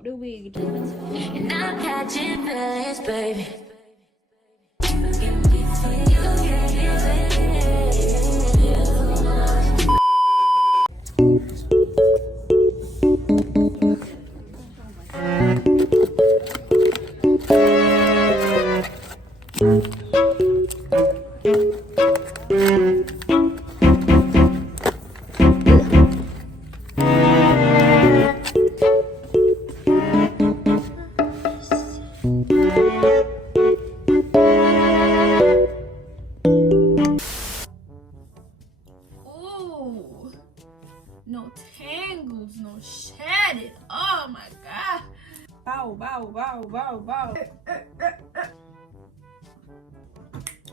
up the wig. And I'm catching feelings, baby. Ooh, no tangles, no shedding. Oh my god. Bow, bow, bow, bow, bow.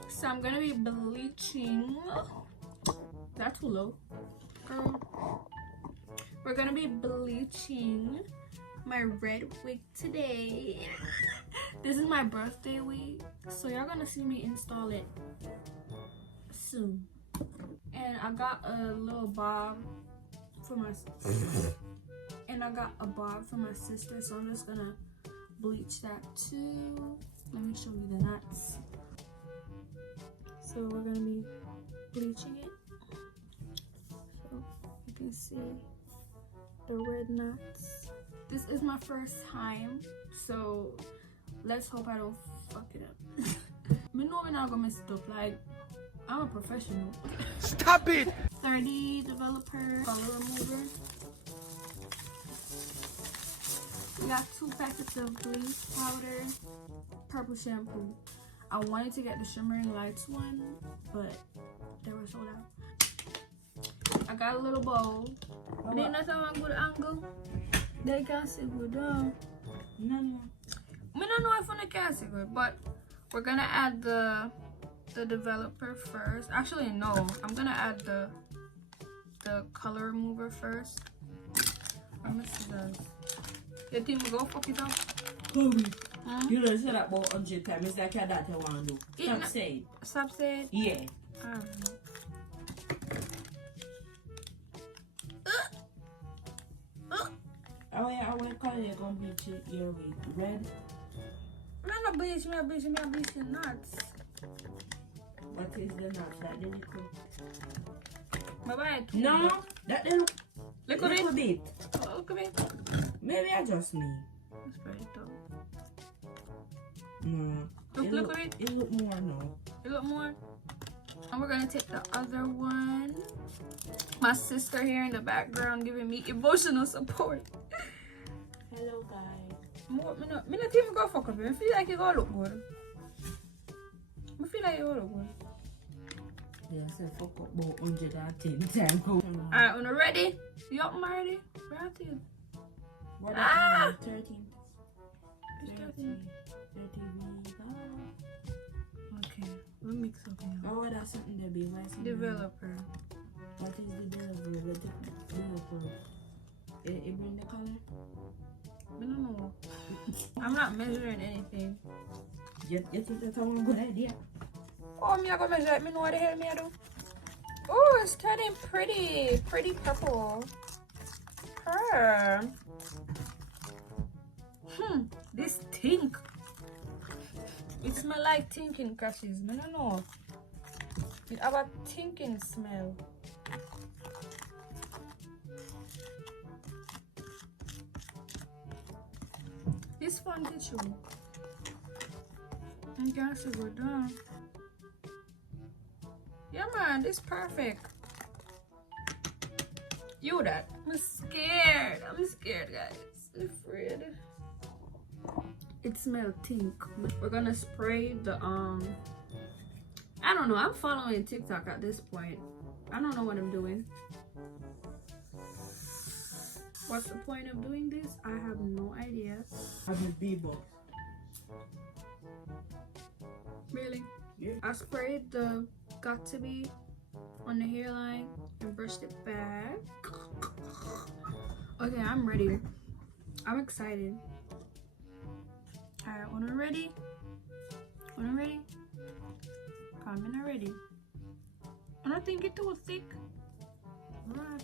So I'm gonna be bleaching. That's too low. We're gonna be bleaching my red wig today. This is my birthday wig, so y'all gonna see me install it soon. And I got a little bob for my sister, so I'm just gonna bleach that too. Let me show you the knots. So we're gonna be bleaching it. So you can see the red knots. This is my first time, so let's hope I don't fuck it up. I know we're not gonna mess it up, like I'm a professional. Stop it! 30 developer color remover. We got 2 packets of bleach powder, purple shampoo. I wanted to get the shimmering lights one, but they were sold out. I got a little bowl. They not have a good angle. They can't see good. No. I don't know if I can see good, but we're gonna add the developer first. Actually, no. I'm gonna add the color remover first. I'm gonna see those. You think we go fuck it up? Chloe, you don't say that about 100 times. It's like that you want to do. Stop saying. Stop saying? Yeah. I don't know. I want color you're gonna bleach your wig. Red? I'm not bleaching, I'm bleaching nuts. What is the nut? That the liquid? Bye-bye. No, that the Little bit. bit. Oh, look at me. Maybe I just me. That's pretty dope. No. Look at it. It look more now. You look more. And we're gonna take the other one. My sister here in the background giving me emotional support. Hello guys. Me not even go fuck up here. I feel like you gonna look good. I feel like you gonna look good. Yeah, I said fuck up about 110 times. Alright, when we're ready. You up, Marty? We're at you. What Ah! 13. It's 13. 13. 30 Okay, we'll mix up now. Oh, that's something to be nice. Developer. What is the developer? The developer. It bring the color? I don't know. I'm not measuring anything. You think that's a good idea? Oh, I'm not gonna measure it. Me know what the hell me I do. Oh, it's turning pretty purple. Her. This tink. It smell like thinking crashes. I don't know. It have a thinking smell. This fun tissue. I can't see good down. Yeah man, this perfect. You that. I'm scared guys. I'm afraid. It smells tink. We're gonna spray the I don't know, I'm following TikTok at this point. I don't know what I'm doing. What's the point of doing this? I have no idea. I'm a b-box. Really? Yeah. I sprayed the got to be on the hairline and brushed it back. Okay, I'm ready. I'm excited. Alright, when we're ready. Come in already. And I think it's too thick. Right.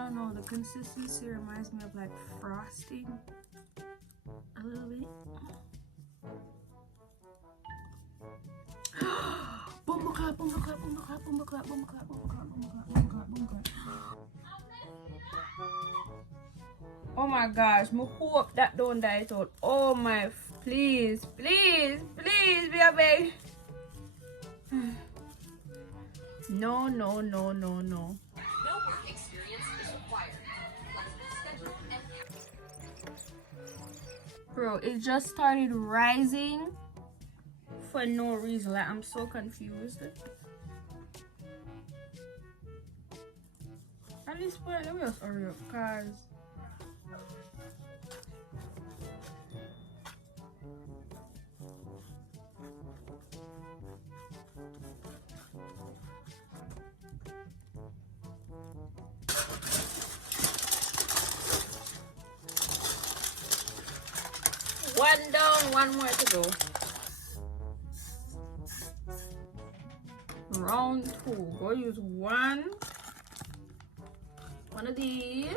don't know, the consistency reminds me of like frosting a little bit. Boom clap, boom clap, boom clap, boom clap, boom clap, boom clap, boom clap, boom clap, boom clap. Oh my gosh, I hope that don't die out. Oh my, please, please, please be a big. No, no, no, no, no. No work experience is required. Let's schedule and Bro, it just started rising for no reason. Like, I'm so confused. At this point, let me just hurry up, cause one down, one more to go. Round 2. Go use one of these.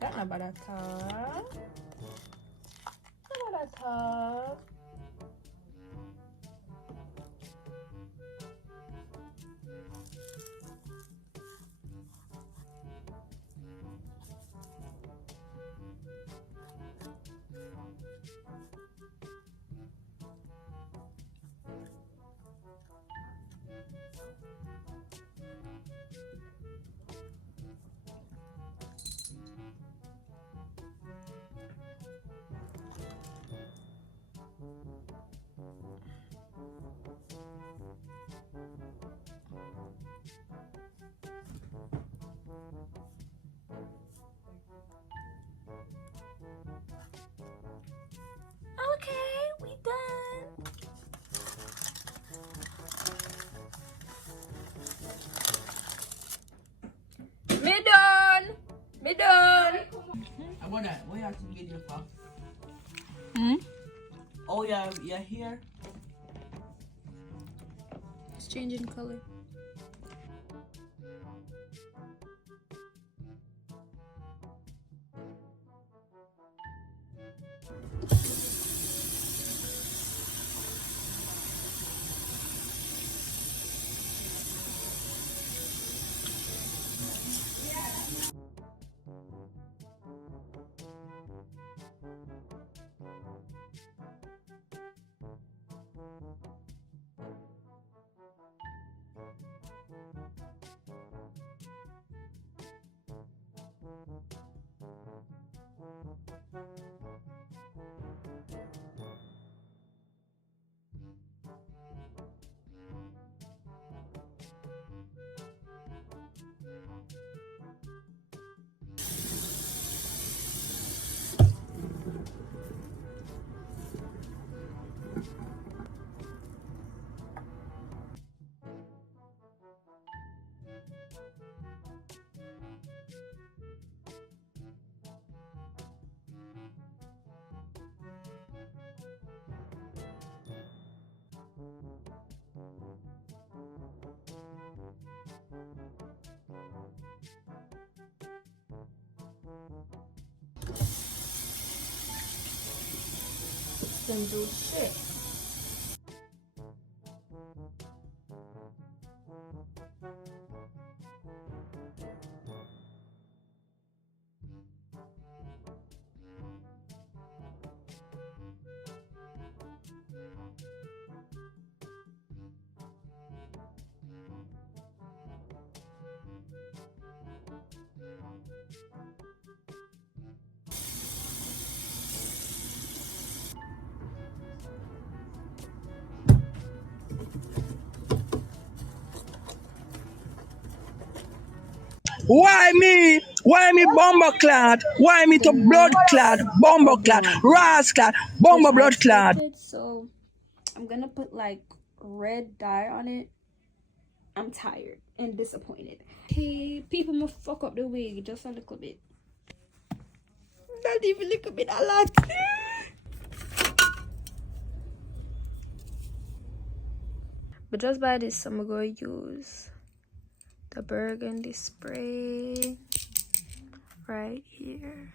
That's not bad at all. Not bad at all. Okay, we done. Me done. Me done. I want that. What you have to video for? Hmm? Oh, yeah, you're here. It's changing color. Then do shit. Why me? Why me bomber clad? Why me to blood clad? Bomber clad, ras clad, bomber blood clad. So I'm gonna put like red dye on it. I'm tired and disappointed. Hey, people must fuck up the wig just a little bit. Not even a little bit, a lot. But just by this, I'm going to use the burgundy spray right here.